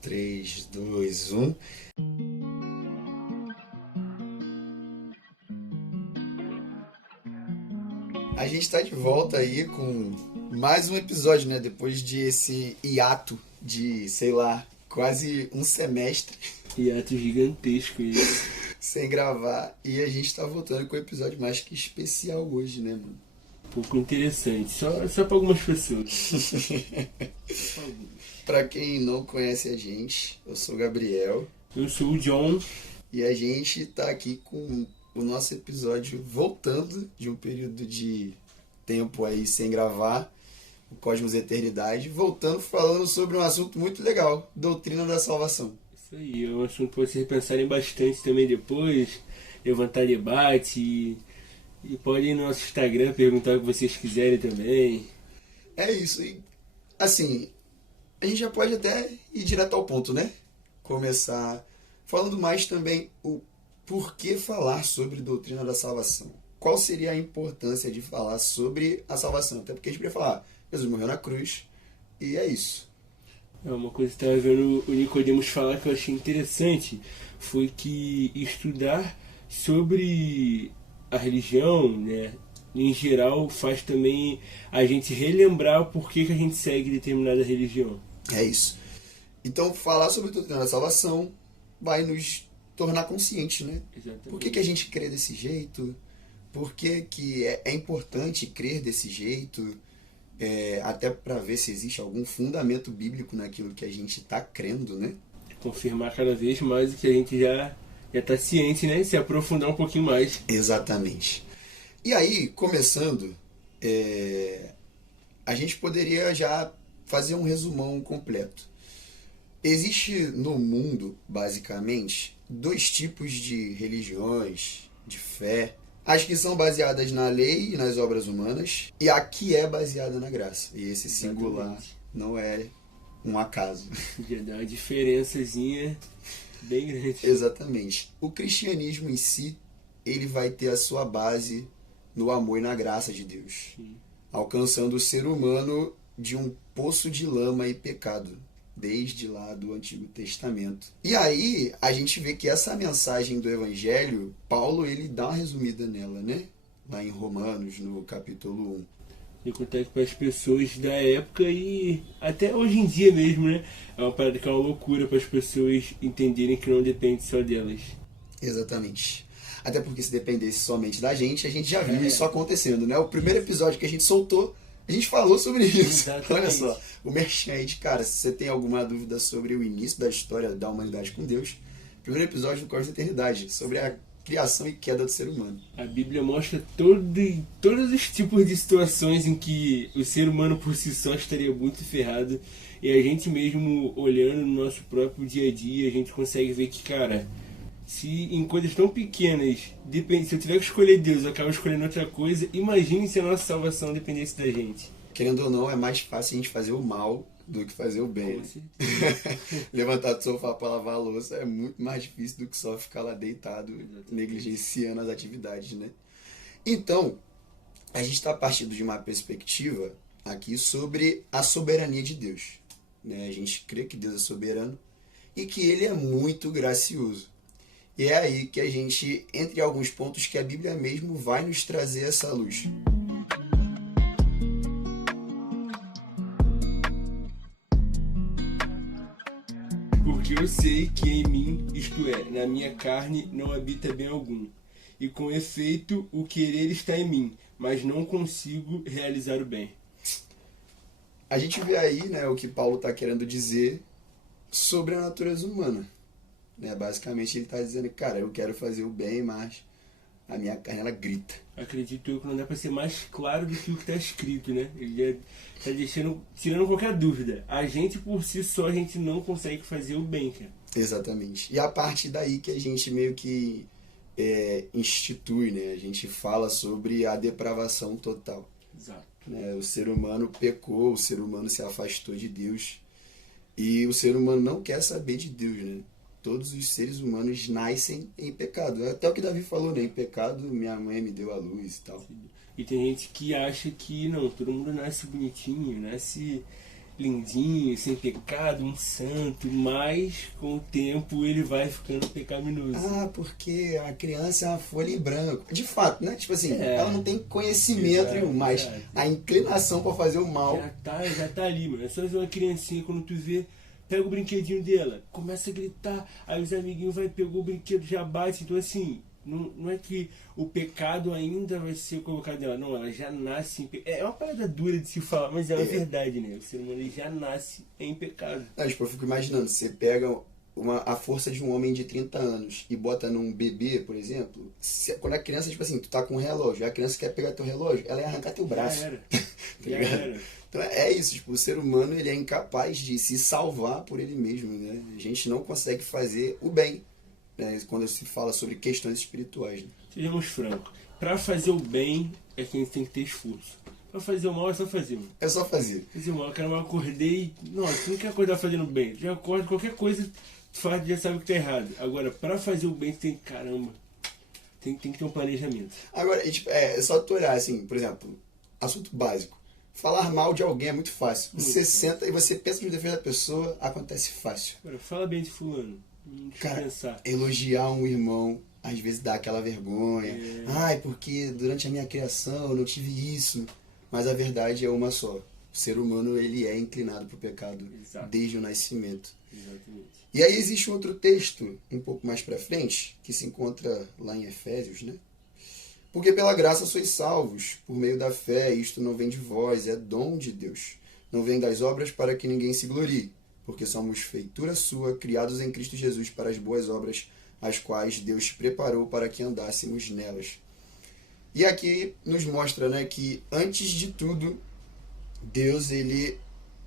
3, 2, 1. A gente está de volta aí com mais um episódio, né? Depois de esse hiato de, sei lá, quase um semestre Hiato gigantesco isso. sem gravar. E a gente tá voltando com um episódio mais que especial hoje, né, mano? Um pouco interessante. Só para algumas pessoas. Só algumas. Pra quem não conhece a gente, eu sou o Gabriel. Eu sou o John. E a gente tá aqui com o nosso episódio voltando de um período de tempo aí sem gravar, o Cosmos Eternidade, voltando falando sobre um assunto muito legal, doutrina da salvação. Isso aí, é um assunto para vocês pensarem bastante também depois, levantar debate e podem ir no nosso Instagram perguntar o que vocês quiserem também. É isso, e assim, a gente já pode até ir direto ao ponto, né? Começar falando mais também o porquê falar sobre doutrina da salvação. Qual seria a importância de falar sobre a salvação? Até porque a gente poderia falar, Jesus morreu na cruz e é isso. É uma coisa que eu estava vendo o Nicodemos falar que eu achei interessante, foi que estudar sobre a religião, né, em geral, faz também a gente relembrar o porquê que a gente segue determinada religião. É isso. Então, falar sobre a doutrina da salvação vai nos tornar conscientes, né? Exatamente. Por que a gente crê desse jeito? Por que é importante crer desse jeito? Até para ver se existe algum fundamento bíblico naquilo que a gente está crendo, né? Confirmar cada vez mais o que a gente já está ciente, né? Se aprofundar um pouquinho mais. Exatamente. E aí, começando, a gente poderia já fazer um resumão completo. Existe no mundo, basicamente, dois tipos de religiões, de fé. As que são baseadas na lei e nas obras humanas, e a que é baseada na graça. E esse singular Exatamente. não é um acaso. Já dá uma diferençazinha bem grande. Exatamente. O cristianismo em si, ele vai ter a sua base no amor e na graça de Deus, Sim. alcançando o ser humano de um poço de lama e pecado, desde lá do Antigo Testamento. E aí, a gente vê que essa mensagem do Evangelho, Paulo, ele dá uma resumida nela, né? Lá em Romanos, no capítulo 1. E contar para as pessoas da época e até hoje em dia mesmo, né? É uma parada que é uma loucura para as pessoas entenderem que não depende só delas. Exatamente. Até porque se dependesse somente da gente, a gente já viu É. isso acontecendo, né? O primeiro episódio que a gente soltou, a gente falou sobre isso. Exatamente. Olha só, o merchan aí de cara, se você tem alguma dúvida sobre o início da história da humanidade com Deus, primeiro episódio do Cosmos da Eternidade, sobre a criação e queda do ser humano. A Bíblia mostra todos os tipos de situações em que o ser humano por si só estaria muito ferrado. E a gente mesmo, olhando no nosso próprio dia a dia, a gente consegue ver que, cara, se em coisas tão pequenas, se eu tiver que escolher Deus, eu acabo escolhendo outra coisa, imagine se a nossa salvação dependesse da gente. Querendo ou não, é mais fácil a gente fazer o mal do que fazer o bem. Com Né? certeza. Levantar do sofá para lavar a louça é muito mais difícil do que só ficar lá deitado, Exatamente. negligenciando as atividades, né? Então, a gente está partindo de uma perspectiva aqui sobre a soberania de Deus. Né? A gente crê que Deus é soberano e que Ele é muito gracioso. E é aí que a gente, entre alguns pontos que a Bíblia mesmo vai nos trazer essa luz. Porque eu sei que em mim, isto é, na minha carne, não habita bem algum. E com efeito, o querer está em mim, mas não consigo realizar o bem. A gente vê aí, né, o que Paulo está querendo dizer sobre a natureza humana. Né? Basicamente ele está dizendo, cara, eu quero fazer o bem, mas a minha carne ela grita. Acredito eu que não dá para ser mais claro do que o que está escrito, né? Ele já está deixando, tirando qualquer dúvida. A gente por si só, a gente não consegue fazer o bem, cara. Exatamente. E a partir daí que a gente meio que institui, né? A gente fala sobre a depravação total. Exato. Né? O ser humano pecou, o ser humano se afastou de Deus. E o ser humano não quer saber de Deus, né? Todos os seres humanos nascem em pecado. Até o que Davi falou, né? Em pecado minha mãe me deu a luz e tal. E tem gente que acha que não, todo mundo nasce bonitinho, nasce lindinho, sem pecado, um santo, mas com o tempo ele vai ficando pecaminoso. Ah, porque a criança é uma folha em branco. De fato, né? Tipo assim, É. ela não tem conhecimento nenhum, mas Exato. a inclinação pra fazer o mal. Já tá ali, mano. É só ver uma criancinha, quando tu vê, pega o brinquedinho dela, começa a gritar, aí os amiguinhos vai pegar o brinquedo, já bate. Então assim, não é que o pecado ainda vai ser colocado nela, não, ela já nasce em pecado. É uma parada dura de se falar, mas é uma verdade, né? O ser humano ele já nasce em pecado. Não, tipo, eu fico imaginando, você pega a força de um homem de 30 anos e bota num bebê, por exemplo, quando a criança, tipo assim, tu tá com um relógio, a criança quer pegar teu relógio, ela ia arrancar teu braço. Já era. Tá Já ligado? era. Então é isso, tipo, o ser humano ele é incapaz de se salvar por ele mesmo, né? A gente não consegue fazer o bem, né? Quando se fala sobre questões espirituais, né? Sejamos francos. Pra fazer o bem é que a gente tem que ter esforço. Pra fazer o mal é só fazer, mano. É só fazer. Fazer o mal, cara, eu acordei. Nossa, tu não quer acordar fazendo bem. Tu já acorda, qualquer coisa, tu faz, já sabe que tá errado. Agora, pra fazer o bem, tu tem, caramba, tem que ter um planejamento. Agora, tipo, é só tu olhar, assim, por exemplo, assunto básico. Falar mal de alguém é muito fácil. Você senta e você pensa no defeito da pessoa, acontece fácil. Agora, fala bem de fulano. Deixa eu Cara, pensar. elogiar um irmão, às vezes dá aquela vergonha. Ai, porque durante a minha criação eu não tive isso. Mas a verdade é uma só. O ser humano, ele é inclinado para o pecado. Exato. Desde o nascimento. Exatamente. E aí existe um outro texto, um pouco mais para frente, que se encontra lá em Efésios, né? Porque pela graça sois salvos, por meio da fé, isto não vem de vós, é dom de Deus. Não vem das obras para que ninguém se glorie, porque somos feitura sua, criados em Cristo Jesus para as boas obras, as quais Deus preparou para que andássemos nelas. E aqui nos mostra, né, que antes de tudo, Deus, ele,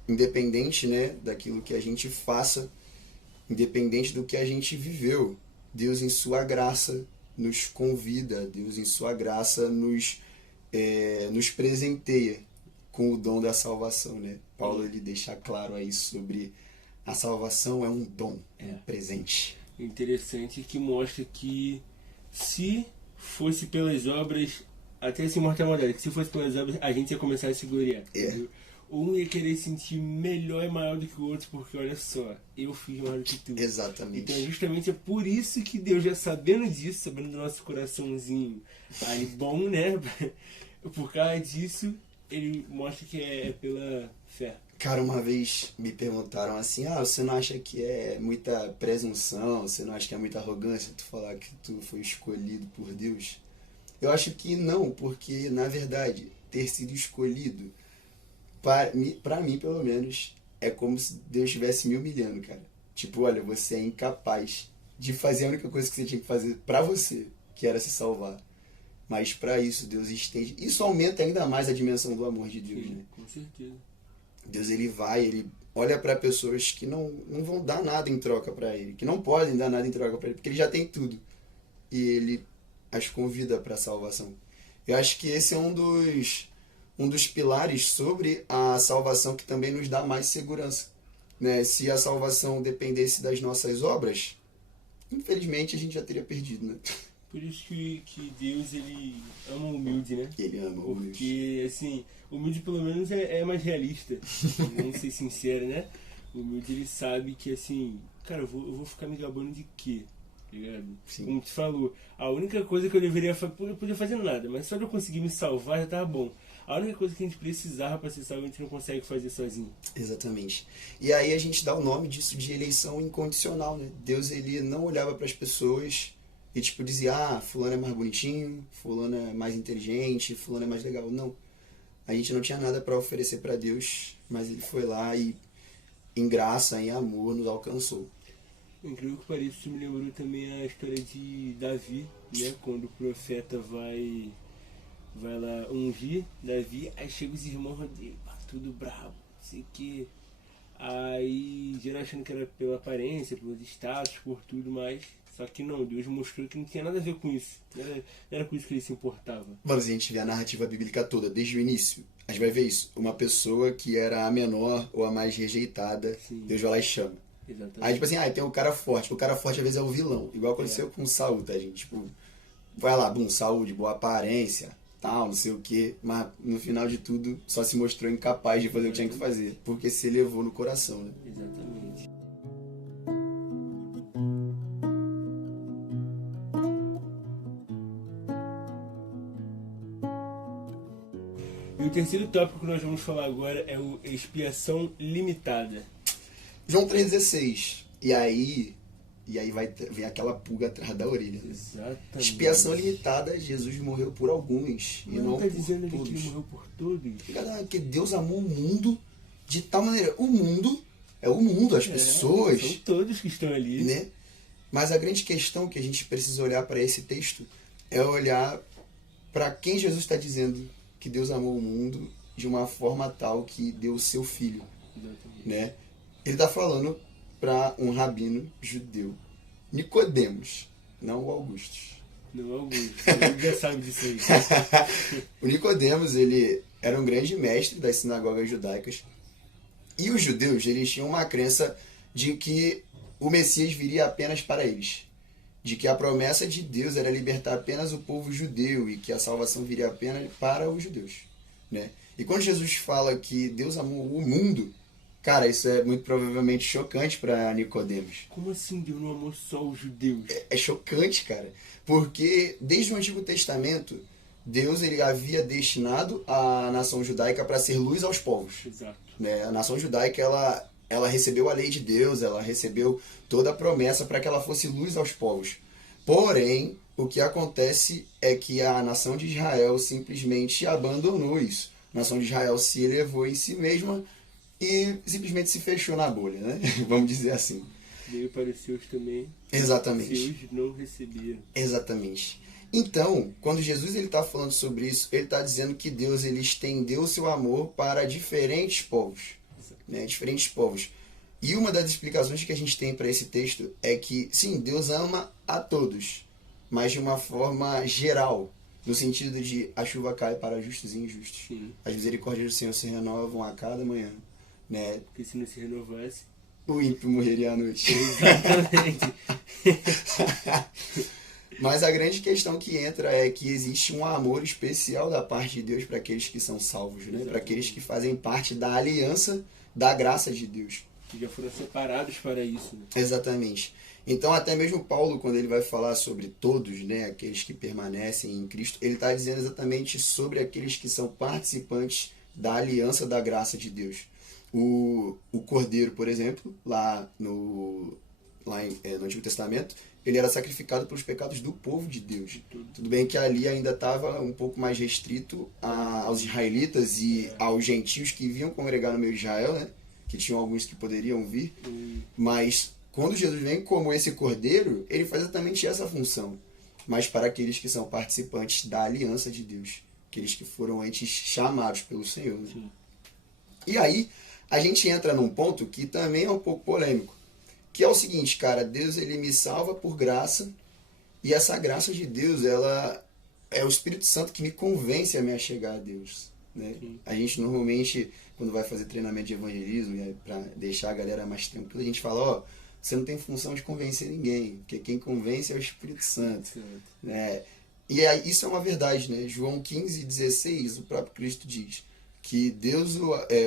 independente, né, daquilo que a gente faça, independente do que a gente viveu, Deus em sua graça nos convida, Deus em sua graça nos presenteia com o dom da salvação, né? Paulo ele deixa claro aí sobre a salvação é um dom, é um presente. Interessante que mostra que se fosse pelas obras, até se mostra a maldade, que se fosse pelas obras, a gente ia começar a se gloriar. Entendeu? Um ia querer sentir melhor e maior do que o outro, porque olha só, eu fiz maior do que tu. Exatamente. Então justamente é por isso que Deus, já sabendo disso, sabendo do nosso coraçãozinho aí bom, né? Por causa disso, ele mostra que é pela fé. Cara, uma vez me perguntaram assim, você não acha que é muita presunção, você não acha que é muita arrogância tu falar que tu foi escolhido por Deus? Eu acho que não, porque na verdade, ter sido escolhido, pra mim pelo menos, é como se Deus estivesse me humilhando, cara. Tipo, olha, você é incapaz de fazer a única coisa que você tinha que fazer pra você, que era se salvar. Mas pra isso, Deus estende. Isso aumenta ainda mais a dimensão do amor de Deus, Sim, né? com certeza. Deus, ele olha pra pessoas que não vão dar nada em troca pra ele, que não podem dar nada em troca pra ele, porque ele já tem tudo. E ele as convida pra salvação. Eu acho que esse é um dos pilares sobre a salvação que também nos dá mais segurança, né? Se a salvação dependesse das nossas obras, infelizmente a gente já teria perdido, né? Por isso que Deus, ele ama o humilde, né? Ele ama o humilde. Porque, assim, o humilde pelo menos é mais realista. Vamos ser sinceros, né? O humilde, ele sabe que, assim, cara, eu vou ficar me gabando de quê? Ligado? Sim. Como tu falou, a única coisa que eu deveria fazer, eu podia fazer nada, mas só de eu conseguir me salvar já tava bom. A única coisa que a gente precisava para ser salvo, a gente não consegue fazer sozinho. Exatamente. E aí a gente dá o nome disso de eleição incondicional, né? Deus, ele não olhava para as pessoas e tipo dizia, fulano é mais bonitinho, fulano é mais inteligente, fulano é mais legal. Não. A gente não tinha nada para oferecer para Deus, mas ele foi lá e em graça, em amor, nos alcançou. Incrível que pareça, isso me lembrou também a história de Davi, né? Quando o profeta vai lá ungir Davi, aí chega os irmãos dele, tudo bravo, não sei o que. Aí, geral achando que era pela aparência, pelos status, por tudo mais. Só que não, Deus mostrou que não tinha nada a ver com isso. Não era com isso que ele se importava. Mas a gente vê a narrativa bíblica toda, desde o início. A gente vai ver isso. Uma pessoa que era a menor ou a mais rejeitada, Sim. Deus vai lá e chama. Exatamente. Aí, tipo assim, tem o cara forte. O cara forte, às vezes, é o vilão. Igual aconteceu com Saul, tá, gente? Tipo, vai lá, Saúl, de boa aparência, tal, não sei o quê, mas no final de tudo só se mostrou incapaz de fazer o que tinha que fazer, porque se elevou no coração, né? Exatamente. E o terceiro tópico que nós vamos falar agora é o expiação limitada. João 3,16. Vem aquela pulga atrás da orelha. Exatamente. Expiação limitada, Jesus morreu por alguns e não está por dizendo todos. que ele morreu por todos. Porque Deus amou o mundo de tal maneira. O mundo é o mundo, as pessoas. São todos que estão ali. Né? Mas a grande questão que a gente precisa olhar para esse texto é olhar para quem Jesus está dizendo que Deus amou o mundo de uma forma tal que deu o seu filho. Exatamente. Né? Ele está falando para um rabino judeu, Nicodemos, não o Augustus. Não, Augusto. Ele já sabe disso aí. O Nicodemos, ele era um grande mestre das sinagogas judaicas. E os judeus, eles tinham uma crença de que o Messias viria apenas para eles. De que a promessa de Deus era libertar apenas o povo judeu e que a salvação viria apenas para os judeus. Né? E quando Jesus fala que Deus amou o mundo, cara, isso é muito provavelmente chocante para Nicodemos. Como assim Deus não amou só os judeus? É chocante, cara. Porque desde o Antigo Testamento, Deus ele havia destinado a nação judaica para ser luz aos povos. Exato. Né? A nação judaica, ela recebeu a lei de Deus, ela recebeu toda a promessa para que ela fosse luz aos povos. Porém, o que acontece é que a nação de Israel simplesmente abandonou isso. A nação de Israel se elevou em si mesma e simplesmente se fechou na bolha, né? Vamos dizer assim. Veio para os seus também. Exatamente. Seus não receberam. Exatamente. Então, quando Jesus está falando sobre isso, ele está dizendo que Deus ele estendeu o seu amor para diferentes povos. Né? Diferentes povos. E uma das explicações que a gente tem para esse texto é que, sim, Deus ama a todos, mas de uma forma geral. No sentido de a chuva cai para justos e injustos. Sim. As misericórdias do Senhor se renovam a cada manhã. Né? Porque se não se renovasse... O ímpio morreria à noite. Exatamente. Mas a grande questão que entra é que existe um amor especial da parte de Deus para aqueles que são salvos, né? Para aqueles que fazem parte da aliança da graça de Deus. Que já foram separados para isso. Né? Exatamente. Então até mesmo Paulo, quando ele vai falar sobre todos, né, aqueles que permanecem em Cristo, ele está dizendo exatamente sobre aqueles que são participantes da aliança da graça de Deus. O Cordeiro, por exemplo, lá no Antigo Testamento, ele era sacrificado pelos pecados do povo de Deus. Tudo bem que ali ainda estava um pouco mais restrito aos israelitas e aos gentios que vinham congregar no meio de Israel, né? Que tinham alguns que poderiam vir. Mas quando Jesus vem como esse Cordeiro, ele faz exatamente essa função. Mas para aqueles que são participantes da aliança de Deus. Aqueles que foram antes chamados pelo Senhor. Né? E aí, a gente entra num ponto que também é um pouco polêmico. Que é o seguinte, cara, Deus ele me salva por graça, e essa graça de Deus, ela é o Espírito Santo que me convence a me achegar a Deus. Né? A gente normalmente, quando vai fazer treinamento de evangelismo, para deixar a galera mais tranquila, a gente fala, ó, você não tem função de convencer ninguém, porque quem convence é o Espírito Santo. Né? E aí, isso é uma verdade, né? João 15,16, o próprio Cristo diz que Deus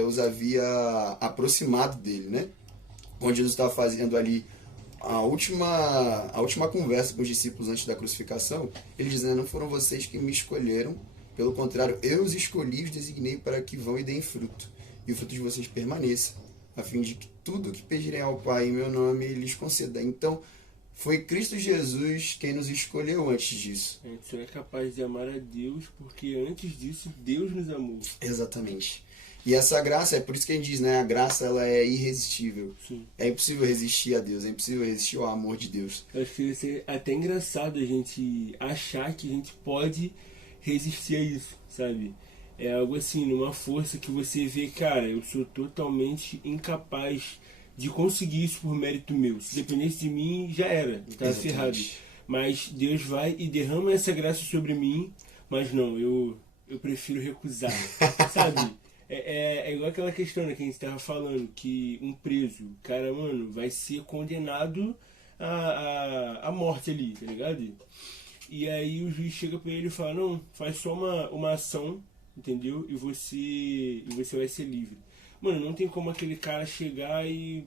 os havia aproximado dele, né? Onde Jesus estava fazendo ali a última conversa com os discípulos antes da crucificação, ele dizendo, não foram vocês que me escolheram, pelo contrário, eu os escolhi e os designei para que vão e deem fruto, e o fruto de vocês permaneça, a fim de que tudo que pedirem ao Pai em meu nome, ele lhes conceda. Então, foi Cristo Jesus quem nos escolheu antes disso. A gente só é capaz de amar a Deus porque antes disso Deus nos amou. Exatamente. E essa graça, é por isso que a gente diz, né? A graça ela é irresistível. Sim. É impossível resistir a Deus, é impossível resistir ao amor de Deus. Eu acho que vai ser até engraçado a gente achar que a gente pode resistir a isso, sabe? É algo assim, numa força que você vê, cara, eu sou totalmente incapaz de conseguir isso por mérito meu. Se dependesse de mim, já era, eu tava ferrado. Mas Deus vai e derrama essa graça sobre mim, mas não, eu prefiro recusar, sabe? É igual aquela questão, né, que a gente tava falando, que um preso, cara, mano, vai ser condenado à morte ali, tá ligado? E aí o juiz chega pra ele e fala, não, faz só uma ação, entendeu? E você vai ser livre. Mano, não tem como aquele cara chegar e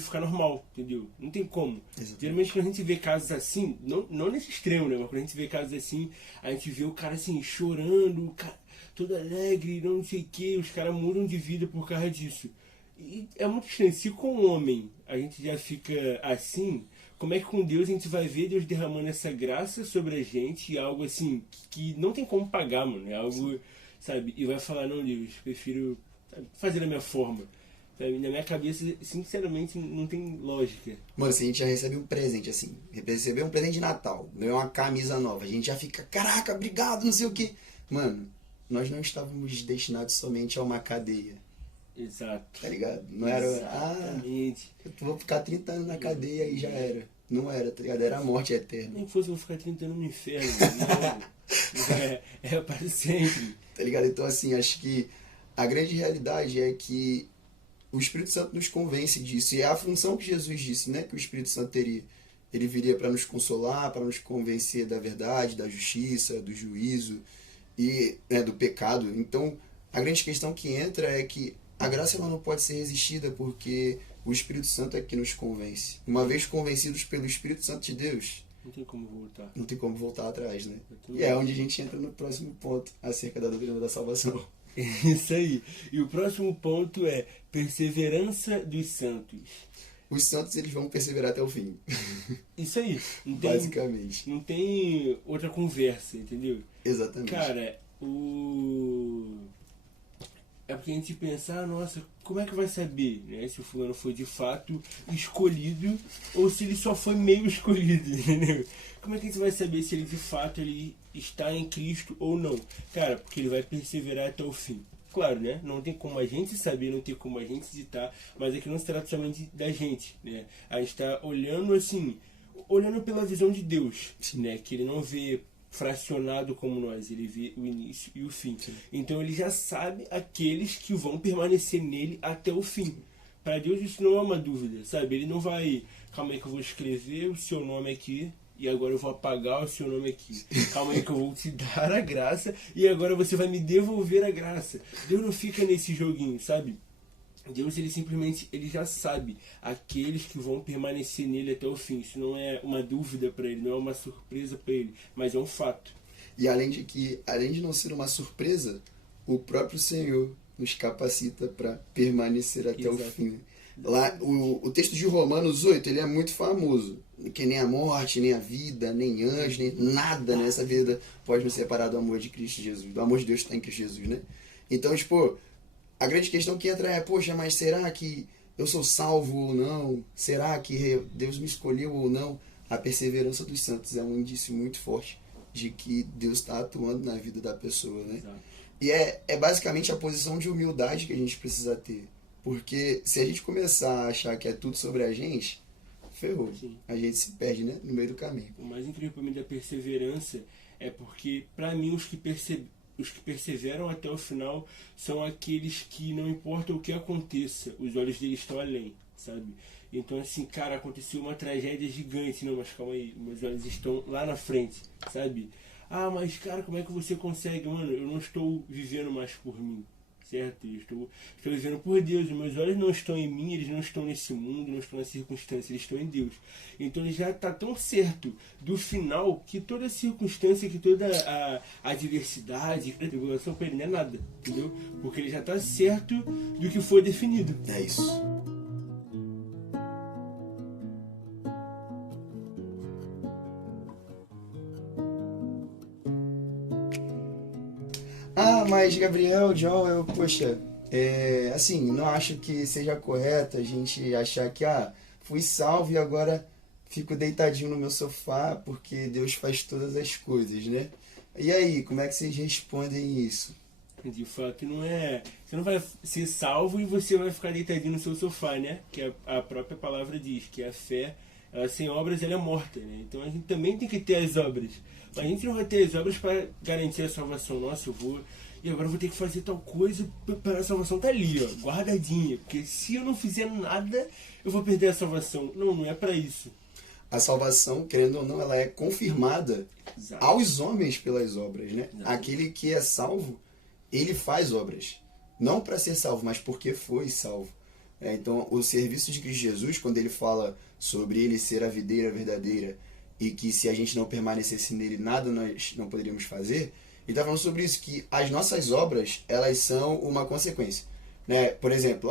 ficar normal, entendeu? Não tem como. Exatamente. Geralmente quando a gente vê casos assim, não nesse extremo, né? Mas quando a gente vê casos assim, a gente vê o cara assim, chorando, o cara todo alegre, não sei o que, os caras mudam de vida por causa disso. E é muito estranho. Se com o homem a gente já fica assim, como é que com Deus a gente vai ver Deus derramando essa graça sobre a gente, algo assim que não tem como pagar, mano. É algo, sabe? E vai falar, não, Deus, prefiro fazer da minha forma. Sabe? Na minha cabeça, sinceramente, não tem lógica. Mano, se a gente já recebe um presente, assim, receber um presente de Natal, ganhar uma camisa nova, a gente já fica, caraca, obrigado, não sei o que. Mano, nós não estávamos destinados somente a uma cadeia. Exato. Tá ligado? Não era, Exatamente. eu vou ficar 30 anos na cadeia e já era. Não era, tá ligado? Era a morte eterna. Nem que fosse eu vou ficar 30 anos no inferno. É para sempre. Tá ligado? Então, assim, acho que a grande realidade é que o Espírito Santo nos convence disso. E é a função que Jesus disse, né? Que o Espírito Santo teria. Ele viria para nos consolar, para nos convencer da verdade, da justiça, do juízo e do pecado. Então, a grande questão que entra é que a graça ela não pode ser resistida porque o Espírito Santo é que nos convence. Uma vez convencidos pelo Espírito Santo de Deus, não tem como voltar. Não tem como voltar atrás, né? E é onde a gente entra no próximo ponto, acerca da doutrina da salvação. Isso aí. E o próximo ponto é perseverança dos santos. Os santos, eles vão perseverar até o fim. Isso aí. Basicamente. Não tem outra conversa, entendeu? Exatamente. Cara, é porque a gente pensa, nossa, como é que vai saber, né, se o fulano foi de fato escolhido ou se ele só foi meio escolhido, entendeu? Como é que a gente vai saber se ele de fato ele está em Cristo ou não? Cara, porque ele vai perseverar até o fim. Claro, né? Não tem como a gente saber, não tem como a gente ditar, mas aqui não se trata somente da gente, né? A gente está olhando assim, olhando pela visão de Deus, né? Que ele não vê fracionado como nós, ele vê o início e o fim. Sim. Então ele já sabe aqueles que vão permanecer nele até o fim. Para Deus isso não é uma dúvida, sabe? Ele não vai, calma aí que eu vou escrever o seu nome aqui e agora eu vou apagar o seu nome aqui. Calma aí que eu vou te dar a graça e agora você vai me devolver a graça. Deus não fica nesse joguinho, sabe? Deus ele simplesmente ele já sabe aqueles que vão permanecer nele até o fim. Isso não é uma dúvida para ele, não é uma surpresa para ele, mas é um fato. E além de não ser uma surpresa, o próprio Senhor nos capacita para permanecer até o fim. Lá, o texto de Romanos 8 ele é muito famoso, que nem a morte, nem a vida, nem anjo, nem nada nessa vida pode nos separar do amor de Cristo Jesus, do amor de Deus que está em Cristo Jesus, né? Então, tipo, a grande questão que entra é, poxa, mas será que eu sou salvo ou não? Será que Deus me escolheu ou não? A perseverança dos santos é um indício muito forte de que Deus está atuando na vida da pessoa, né? Exato. E é basicamente a posição de humildade que a gente precisa ter. Porque se a gente começar a achar que é tudo sobre a gente, ferrou. Sim. A gente se perde, né? No meio do caminho. O mais incrível para mim da perseverança é porque, para mim, os que perseveram até o final são aqueles que não importa o que aconteça, os olhos deles estão além, sabe? Então assim, cara, aconteceu uma tragédia gigante, não, mas calma aí, meus olhos estão lá na frente, sabe? Ah, mas cara, como é que você consegue? Mano, eu não estou vivendo mais por mim, certo? Eu estou vivendo por Deus, os meus olhos não estão em mim, eles não estão nesse mundo, não estão na circunstância, eles estão em Deus. Então ele já está tão certo do final que toda circunstância, que toda a adversidade, a tribulação para ele não é nada, entendeu? Porque ele já está certo do que foi definido. É isso. Mas Gabriel, Joel, poxa, assim, não acho que seja correto a gente achar que, fui salvo e agora fico deitadinho no meu sofá porque Deus faz todas as coisas, né? E aí, como é que vocês respondem isso? De fato, não é... Você não vai ser salvo e você vai ficar deitadinho no seu sofá, né? Que a própria palavra diz que a fé, ela, sem obras, ela é morta, né? Então a gente também tem que ter as obras. Mas a gente não vai ter as obras para garantir a salvação. Nossa, eu vou... E agora eu vou ter que fazer tal coisa para a salvação tá ali, ó, guardadinha. Porque se eu não fizer nada, eu vou perder a salvação. Não, não é para isso. a salvação, querendo ou não, ela é confirmada Exato. aos homens pelas obras, né? Exatamente. Aquele que é salvo, ele faz obras. Não para ser salvo, mas porque foi salvo. Então, o serviço de Cristo Jesus, quando ele fala sobre ele ser a videira verdadeira e que se a gente não permanecesse nele, nada nós não poderíamos fazer, ele está falando sobre isso, que as nossas obras, elas são uma consequência. Né? Por exemplo,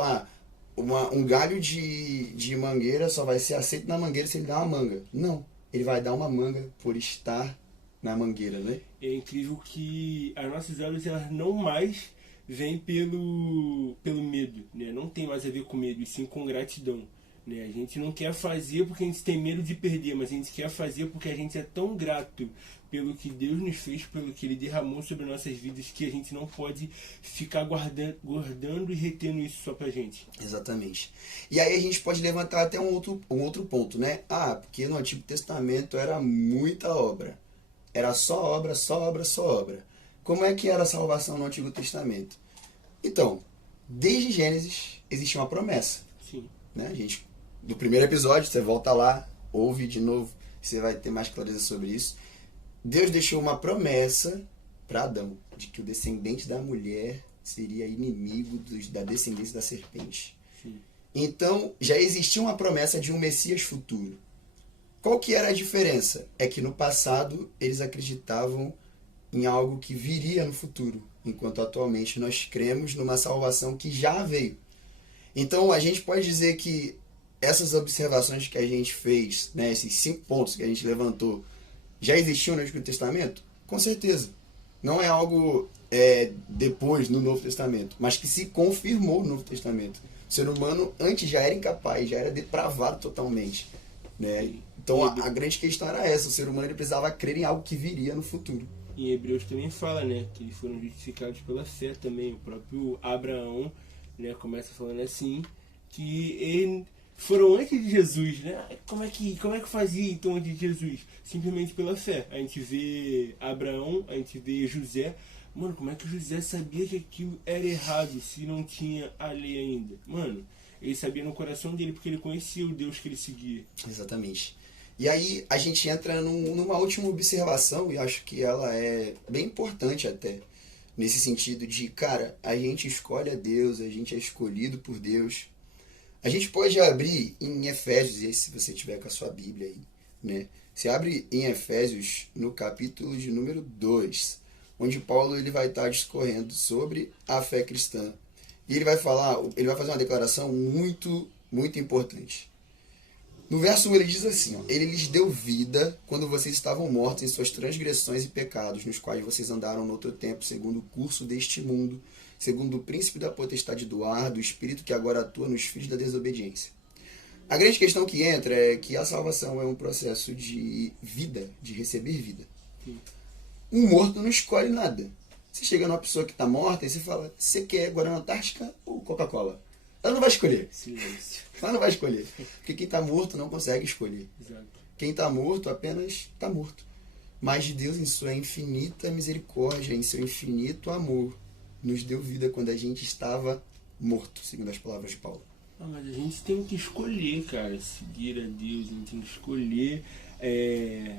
um galho de mangueira só vai ser aceito na mangueira se ele dá uma manga. Não, ele vai dar uma manga por estar na mangueira, né? É incrível que as nossas obras elas não mais vêm pelo medo, né? Não tem mais a ver com medo, e sim com gratidão. Né? A gente não quer fazer porque a gente tem medo de perder, mas a gente quer fazer porque a gente é tão grato pelo que Deus nos fez, pelo que Ele derramou sobre nossas vidas, que a gente não pode ficar guardando e retendo isso só pra gente. Exatamente. E aí a gente pode levantar até um outro ponto, né? Porque no Antigo Testamento era muita obra. Era só obra, só obra, só obra. Como é que era a salvação no Antigo Testamento? Então, desde Gênesis existe uma promessa. Sim. Né? Do primeiro episódio, você volta lá, ouve de novo, você vai ter mais clareza sobre isso. Deus deixou uma promessa para Adão, de que o descendente da mulher seria inimigo da descendência da serpente. Sim. Então, já existia uma promessa de um Messias futuro. Qual que era a diferença? É que no passado eles acreditavam em algo que viria no futuro, enquanto atualmente nós cremos numa salvação que já veio. Então, a gente pode dizer que essas observações que a gente fez, né, esses 5 pontos que a gente levantou, já existiam no Antigo Testamento? Com certeza. Não é algo depois, no Novo Testamento, mas que se confirmou no Novo Testamento. O ser humano antes já era incapaz, já era depravado totalmente. Né? Então a grande questão era essa, o ser humano ele precisava crer em algo que viria no futuro. Em Hebreus também fala, né, que eles foram justificados pela fé também. O próprio Abraão, né, começa falando assim, que ele foram antes de Jesus, né? Como é que fazia então antes de Jesus? Simplesmente pela fé. A gente vê Abraão, a gente vê José. Mano, como é que José sabia que aquilo era errado se não tinha a lei ainda? Mano, ele sabia no coração dele porque ele conhecia o Deus que ele seguia. Exatamente. E aí a gente entra numa última observação, e acho que ela é bem importante até, nesse sentido de, cara, a gente escolhe a Deus, a gente é escolhido por Deus. A gente pode abrir em Efésios, e aí se você tiver com a sua Bíblia aí, né? Você abre em Efésios, no capítulo de número 2, onde Paulo ele vai estar discorrendo sobre a fé cristã. E ele vai fazer uma declaração muito, muito importante. No verso 1 ele diz assim, ele lhes deu vida quando vocês estavam mortos em suas transgressões e pecados, nos quais vocês andaram no outro tempo, segundo o curso deste mundo, segundo o príncipe da potestade do ar, do espírito que agora atua nos filhos da desobediência. A grande questão que entra é que a salvação é um processo de vida, de receber vida. Um morto não escolhe nada. Você chega numa pessoa que está morta e você fala, você quer Guaraná Antártica ou Coca-Cola? Ela não vai escolher. Silêncio. Ela não vai escolher. Porque quem está morto não consegue escolher. Exato. Quem está morto apenas está morto. Mas Deus, em sua infinita misericórdia, em seu infinito amor, nos deu vida quando a gente estava morto, segundo as palavras de Paulo. Mas a gente tem que escolher, cara, seguir a Deus, a gente tem que escolher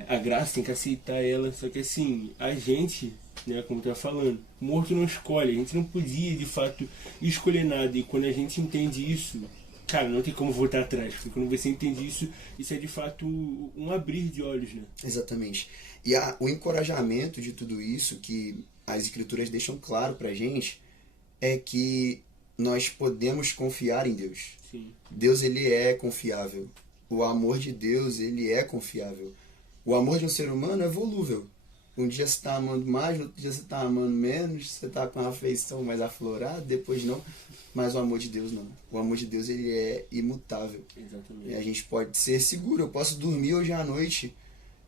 a graça, tem que aceitar ela. Só que assim, a gente, né, como tá falando, morto não escolhe, a gente não podia de fato escolher nada. E quando a gente entende isso, cara, não tem como voltar atrás, porque quando você entende isso, isso é de fato um abrir de olhos, né? Exatamente. E o encorajamento de tudo isso que as escrituras deixam claro pra gente é que nós podemos confiar em Deus. Sim. Deus, ele é confiável. O amor de Deus, ele é confiável. O amor de um ser humano é volúvel. Um dia você está amando mais, no outro dia você está amando menos, você está com uma afeição mais aflorada, depois não. Mas o amor de Deus não. O amor de Deus, ele é imutável. Exatamente. E a gente pode ser seguro. Eu posso dormir hoje à noite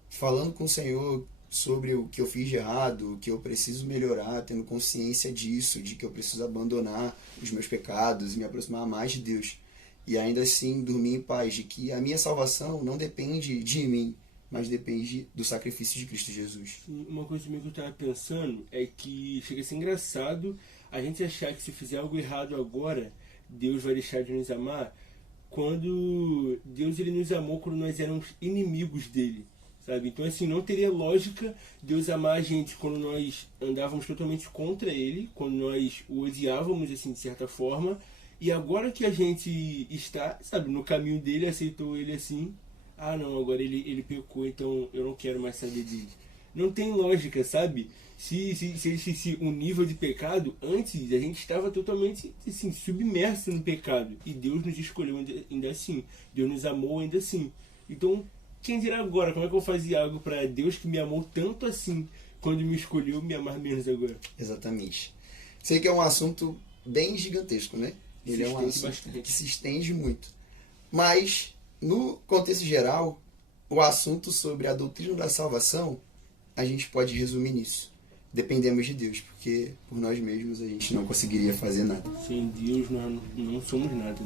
falando com o Senhor sobre o que eu fiz de errado, o que eu preciso melhorar, tendo consciência disso, de que eu preciso abandonar os meus pecados e me aproximar mais de Deus. E ainda assim dormir em paz, de que a minha salvação não depende de mim, mas depende do sacrifício de Cristo Jesus. Uma coisa que eu estava pensando é que chega a ser engraçado a gente achar que se fizer algo errado agora, Deus vai deixar de nos amar. quando Deus ele nos amou quando nós éramos inimigos dele, sabe? Então assim, não teria lógica Deus amar a gente quando nós andávamos totalmente contra ele, quando nós o odiávamos assim de certa forma, e agora que a gente está, sabe, no caminho dele, aceitou ele assim, ah não, agora ele pecou, então eu não quero mais saber dele. Não tem lógica, sabe? Se o nível de pecado, antes a gente estava totalmente assim, submerso no pecado. E Deus nos escolheu ainda assim. Deus nos amou ainda assim. Então, quem dirá agora? Como é que eu fazia algo para Deus que me amou tanto assim, quando me escolheu, me amar menos agora? Exatamente. Sei que é um assunto bem gigantesco, né? Ele é um assunto bastante. que se estende muito. Mas, no contexto geral, o assunto sobre a doutrina da salvação, a gente pode resumir nisso. Dependemos de Deus, porque por nós mesmos a gente não conseguiria fazer nada. Sem Deus nós não somos nada.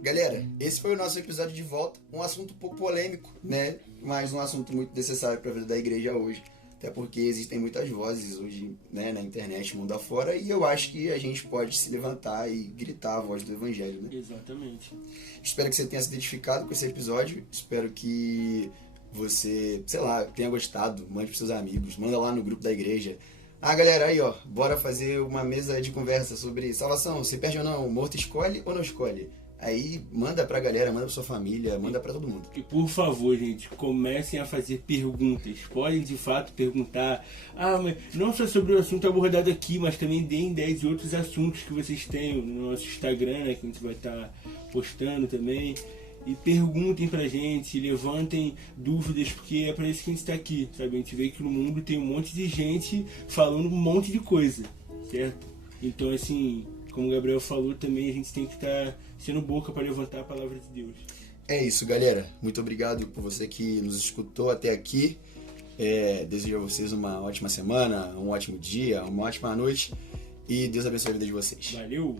Galera, esse foi o nosso episódio de volta. Um assunto um pouco polêmico, né? Mas um assunto muito necessário para a vida da igreja hoje. Até porque existem muitas vozes hoje, né, na internet, mundo afora, e eu acho que a gente pode se levantar e gritar a voz do evangelho, né? Exatamente. Espero que você tenha se identificado com esse episódio. Espero que você, sei lá, tenha gostado. Mande para seus amigos, manda lá no grupo da igreja. Ah, galera, aí ó, bora fazer uma mesa de conversa sobre salvação. Você perde ou não? O morto escolhe ou não escolhe? Aí manda pra galera, manda pra sua família, manda pra todo mundo. E por favor, gente, comecem a fazer perguntas. Podem de fato perguntar. Ah, mas não só sobre o assunto abordado aqui, mas também deem 10 outros assuntos que vocês têm no nosso Instagram, né, que a gente vai estar postando também. E perguntem pra gente, levantem dúvidas, porque é pra isso que a gente está aqui, sabe? A gente vê que no mundo tem um monte de gente falando um monte de coisa, certo? Então, assim, como o Gabriel falou também, a gente tem que estar sendo boca para levantar a palavra de Deus. É isso, galera. Muito obrigado por você que nos escutou até aqui. Desejo a vocês uma ótima semana, um ótimo dia, uma ótima noite. E Deus abençoe a vida de vocês. Valeu!